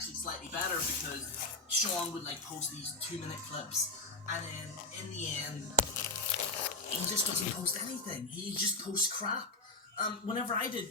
actually slightly better because Sean would like post these 2-minute clips, and then in the end, he just doesn't post anything. He just posts crap. Whenever I did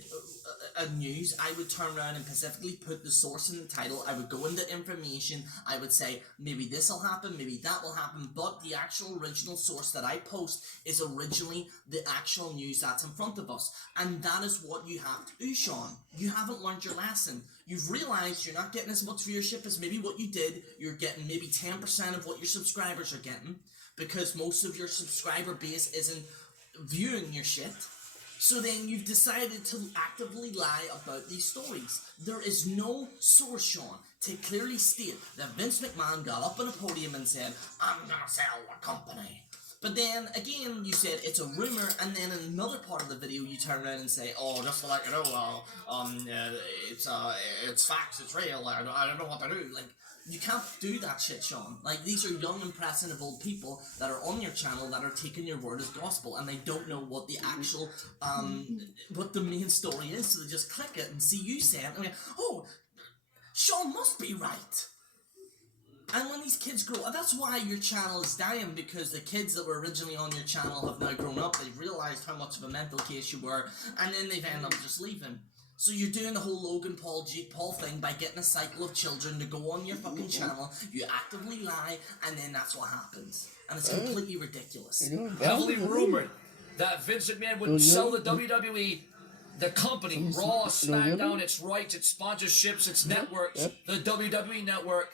a news, I would turn around and specifically put the source in the title. I would go into information. I would say, maybe this will happen, maybe that will happen. But the actual original source that I post is originally the actual news that's in front of us. And that is what you have to do, Sean. You haven't learned your lesson. You've realized you're not getting as much viewership as maybe what you did. You're getting maybe 10% of what your subscribers are getting, because most of your subscriber base isn't viewing your shit. So then you've decided to actively lie about these stories. There is no source, Sean, to clearly state that Vince McMahon got up on a podium and said, I'm gonna sell the company. But then, again, you said it's a rumor, and then in another part of the video you turn around and say, oh, just to let you know, it's facts, it's real, I don't know what to do. Like, you can't do that shit, Sean. Like, these are young, impressionable people that are on your channel that are taking your word as gospel, and they don't know what the actual, what the main story is, so they just click it and see you say it, and go, oh, Sean must be right. And when these kids grow up, that's why your channel is dying, because the kids that were originally on your channel have now grown up, they've realised how much of a mental case you were, and then they've ended up just leaving. So you're doing the whole Logan Paul, Jake Paul thing by getting a cycle of children to go on your fucking channel, you actively lie, and then that's what happens. And it's completely ridiculous. Heavily rumored that Vince McMahon would sell the WWE, the company, Raw, SmackDown, its rights, its sponsorships, its networks, the WWE network,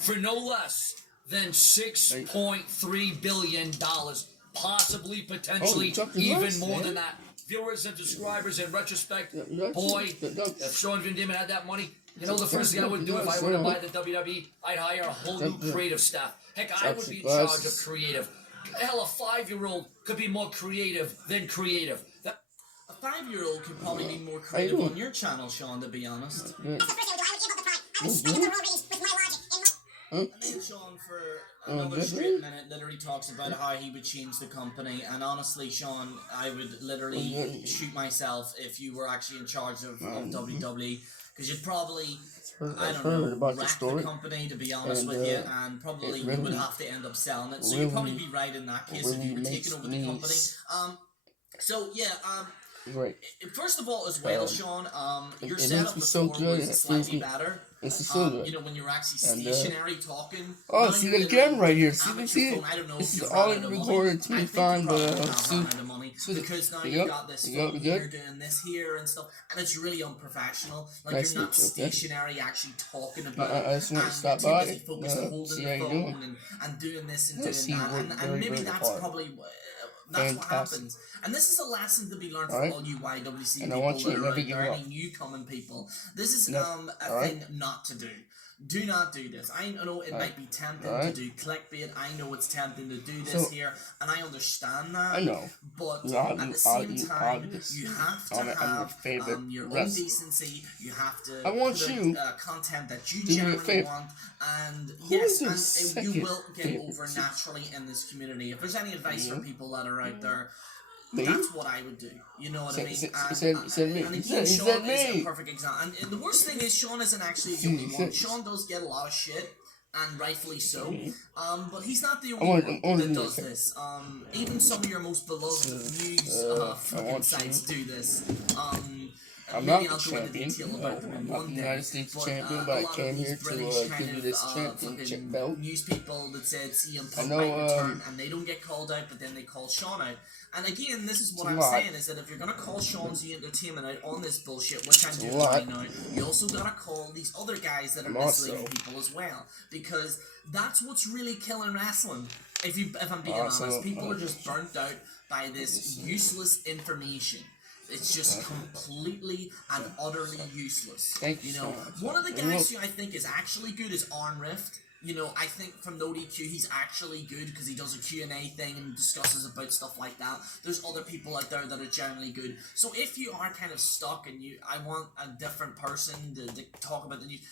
for no less than $6.3 billion, possibly, potentially, even more than that. Viewers and subscribers, in retrospect, boy, if Sean Van Diemen had that money, you know the first thing I would do if I were to buy the WWE, I'd hire a whole new creative staff. Heck, I would be in charge of creative. Hell, a 5-year-old could be more creative than creative. A 5-year-old could probably be more creative on your channel, Sean, to be honest. And then Sean, for another straight minute, literally talks about how he would change the company. And honestly, Sean, I would literally shoot myself if you were actually in charge of WWE, because you'd probably, I don't know, wreck the company, to be honest with you, and probably you would have to end up selling it. So you'd probably be right in that case if you were taking over the company. Right. First of all, as well, Sean, your setup before was slightly better. You know, when you're actually stationary talking. Oh, see the camera right here. See it? This is all recorded to be fine, but because now you got this phone here doing this here and stuff, and it's really unprofessional. Like, you're not stationary actually talking about it. I just want to stop by. See how you doing? And doing this and doing that, and maybe that's probably. That's what happens. And this is a lesson to be learned for all you YWC people that are any new coming people. This is a thing not to do. Do not do this. I know it might be tempting to do clickbait. I know it's tempting to do this here, and I understand that. I know. But at the same time, you have to have your own decency. You have to put content that you generally want. And yes, and you will get over naturally in this community. If there's any advice for people that are out there, that's what I would do. You know what I mean? And again, Sean is a perfect example. And the worst thing is, Sean isn't actually the only one. Sean does get a lot of shit, and rightfully so. But he's not the only one that does this. Even some of your most beloved news fucking sites do this. I'm not the champion. I'm not the United States champion, but I came here to give you this championship belt. News people that said CM Punk might return, and they don't get called out, but then they call Sean out. And again, this is what I'm saying, is that if you're going to call Sean Z Entertainment out on this bullshit, which I'm doing right now, you also got to call these other guys that are misleading people as well. Because that's what's really killing wrestling. If I'm being honest, people are just burnt out by this useless information. It's just completely and utterly useless. You know, one of the guys who I think is actually good is Arn Rift. You know, I think from No DQ, he's actually good because he does a Q&A thing and discusses about stuff like that. There's other people out there that are generally good. So if you are kind of stuck and I want a different person to talk about the news,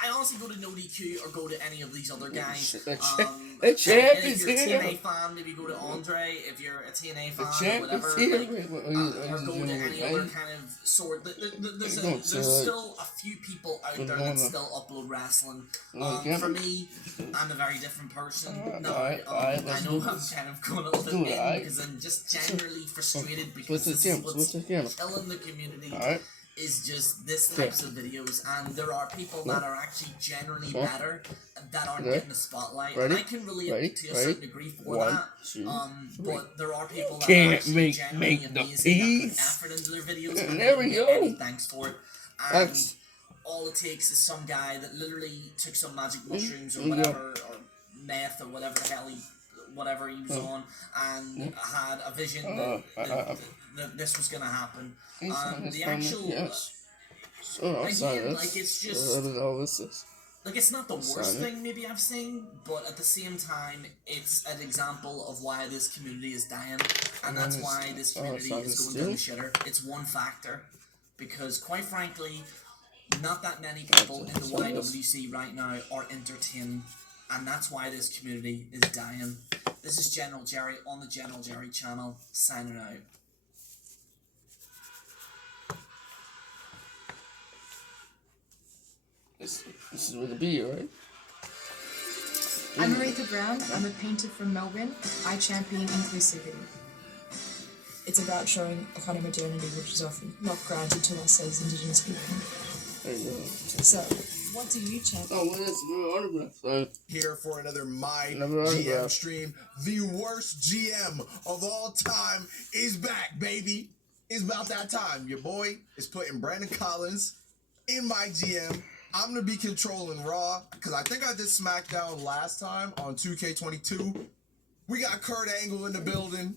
I honestly go to No DQ or go to any of these other guys. If you're a TNA fan, maybe go to Andre. If you're a TNA fan or whatever, or go to any other kind of sort. There's still a few people out there that still upload wrestling. For me, I'm a very different person. I know I'm kind of going a little bit in because I'm just generally frustrated because this is what's killing the community. Is just this types of videos, and there are people that are actually generally better that aren't getting the spotlight, and I can relate to a certain degree for that. But there are people that are actually generally amazing that put effort into their videos and they don't get any thanks for it. And all it takes is some guy that literally took some magic mushrooms or whatever, or meth or whatever the hell he was on, and had a vision that this was gonna happen. The actual again, like it's just like it's not the worst thing maybe I've seen, but at the same time, it's an example of why this community is dying, and that's why this community is going down the shitter. It's one factor, because quite frankly, not that many people in the YWC right now are entertained. And that's why this community is dying. This is General Jerry on the General Jerry channel, signing out. This is where the B, right? I'm Aretha Brown. I'm a painter from Melbourne. I champion inclusivity. It's about showing a kind of modernity which is often not granted to us as Indigenous people. There you go. So, what do you champion? Oh, well, that's my autograph. Here for another My GM stream. The worst GM of all time is back, baby. It's about that time. Your boy is putting Brandon Collins in my GM. I'm going to be controlling Raw because I think I did SmackDown last time on 2K22. We got Kurt Angle in the building.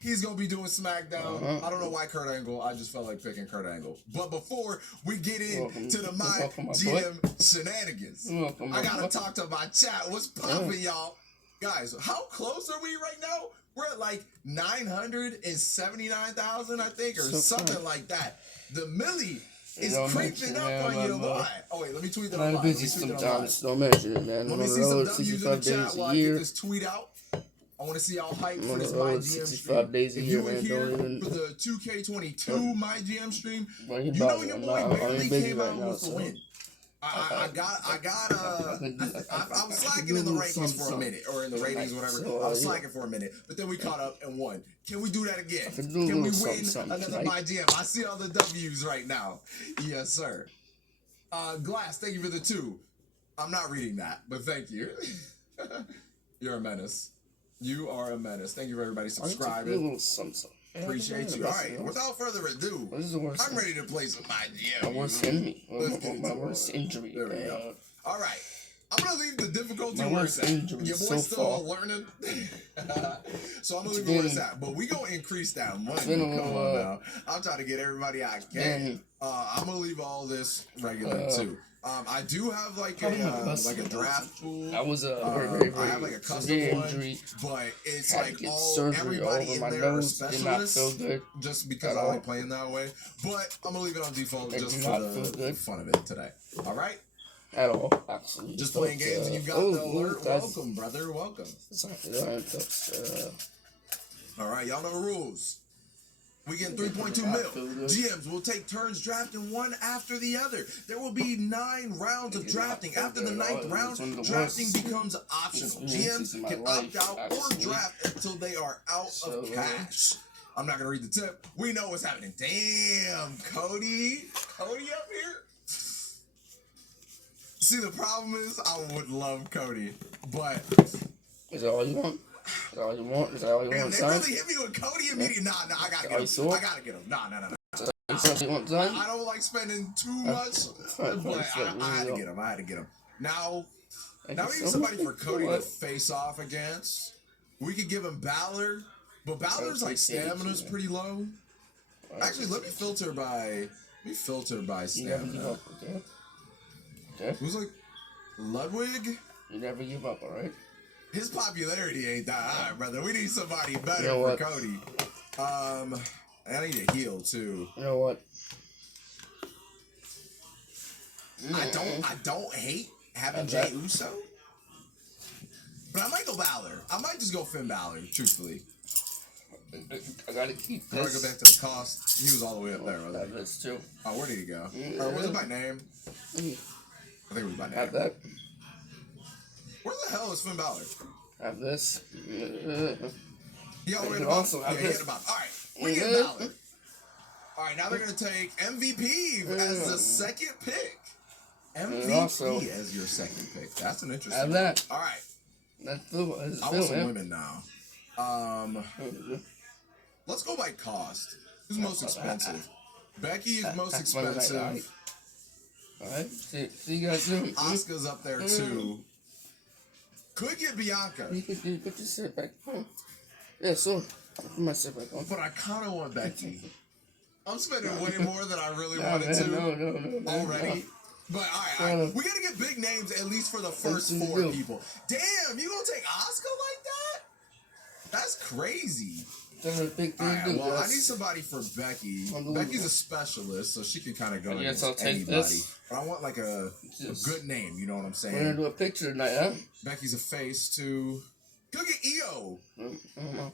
He's going to be doing SmackDown. I don't know why Kurt Angle. I just felt like picking Kurt Angle. But before we get into the My GM shenanigans, I got to talk to my chat. What's poppin', y'all? Guys, how close are we right now? We're at like 979,000, I think, or something like that. The Millie is creeping up on your line. Oh, wait, let me tweet that on live. I'm busy sometimes. Don't mention it, man. Let me see some W's in the chat while I get this tweet out. I want to see y'all hype for this My GM 65 days a year, man. Don't even... For the 2K22 My GM stream, you know your boy barely came out with the win. I was slacking in the rankings for a minute, or in the ratings, whatever. I was slacking for a minute, but then we caught up and won. Can we do that again? Can we win another My GM? I see all the W's right now. Yes, sir. Glass, thank you for the 2. I'm not reading that, but thank you. You're a menace. You are a menace. Thank you for everybody subscribing. Appreciate you. All right, without further ado, I'm ready to play some My GM. My worst enemy. My worst injury. There we go. All right. I'm going to leave the difficulty where it's at. Your boy's still learning. So I'm going to leave it where it's at. But we going to increase that money. Come on now. I'm trying to get everybody I can. I'm going to leave all this regular too. I do have like a draft pool. I was I have like a custom one, but it's like everybody in there are specialists. Just because I like playing that way. But I'm gonna leave it on default just for the fun of it today. All right. At all, actually. Just playing games and you got the alert. Welcome, brother. Welcome. All right, y'all know the rules. We get 3.2 mil. GMs will take turns drafting one after the other. There will be 9 rounds of drafting. After the 9th round, drafting becomes optional. GMs can opt out or draft until they are out of cash. I'm not going to read the tip. We know what's happening. Damn, Cody. Cody up here? See, the problem is I would love Cody, but... Is that all you want? Is that all you want? Is that all you want? They really hit me with Cody immediately. Nah, I gotta get him. I gotta get him. Nah. I don't like spending too much, but I had to get him. I had to get him. Now we need somebody for Cody to face off against. We could give him Balor, but Balor's like stamina's pretty low. Actually, let me filter by stamina. Who's like Ludwig? You never give up, alright? His popularity ain't that high, brother. We need somebody better for Cody. I need a heal too. You know what? I don't hate having Jey Uso, but I might go Balor. I might just go Finn Balor, truthfully. I gotta keep Before I go this. back to the cost, he was all the way up there, I wasn't have he? this too. Oh, where did he go? Or was it by name? I think it was by Have name. that. Where the hell is Finn Balor? Have this. He all the way And to also bottom? have Yeah, he this. hit the bottom. Alright, we get Balor. Alright, now they're going to take MVP as the second pick. MVP also- as your second pick. That's an Have interesting that. Alright, That's still. I want some women now. Let's go by cost. Who's most expensive? Becky is most That's one of my expensive. Alright. See you guys soon. Asuka's up there too. Could get Bianca, You put your shirt back on. Yeah, so. Put my shirt back on. but I kind of want Becky. I'm spending way more than I really No, wanted man, to no. already. But alright, we gotta get big names at least for the first That's what 4 you do. people. Damn, you gonna take Asuka like that? That's crazy. That's a big thing to Alright, do. well, I That's- need somebody for Becky. Unbelievable. Becky's a specialist, so she can kind of go I guess against I'll take anybody. this. But I want like a good name, you know what I'm We're gonna saying? do a picture tonight, huh? Becky's a face too. Go get EO. I don't know.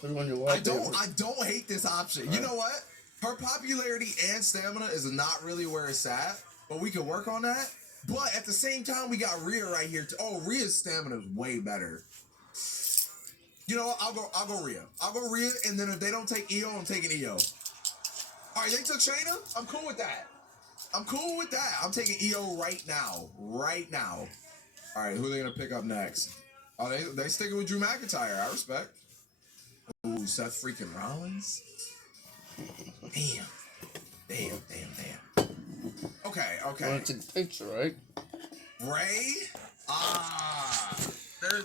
Put it on your I wallpaper. don't hate this option. You know what? Her popularity and stamina is not really where it's at, but we can work on that. But at the same time, we got Rhea right here. Oh, Rhea's stamina is way better. You know what? I'll go Rhea. I'll go Rhea, and then if they don't take EO, I'm taking EO. All right, they took Shayna. I'm cool with that. I'm taking EO right now. Right now. All right, who are they gonna pick up next? Oh, they sticking with Drew McIntyre. I respect. Ooh, Seth freaking Rollins. Damn. Okay. Wanna take a picture, right? Ray.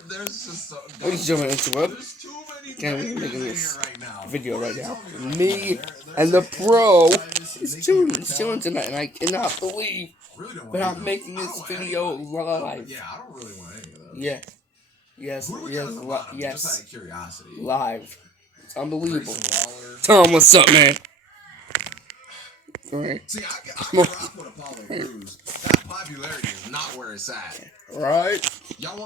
There's just Ladies and gentlemen, interrupt. there's too many Can't bangers make in this here right now. video What are right you now. talking about? Me They're and the saying pro Titus and is Nikki chilling Patel. tonight, and I cannot believe Really don't want that I'm either. making I this don't want video anybody. live. Yeah, I don't really want any of those. Yeah. Yes, Who do we yes, got at the bottom? Just out yes. of curiosity. Live. It's unbelievable. Grayson Waller. Tell him what's up, man. Right. See, I can rock with Apollo Crews. That popularity is not where it's at. Right. Y'all want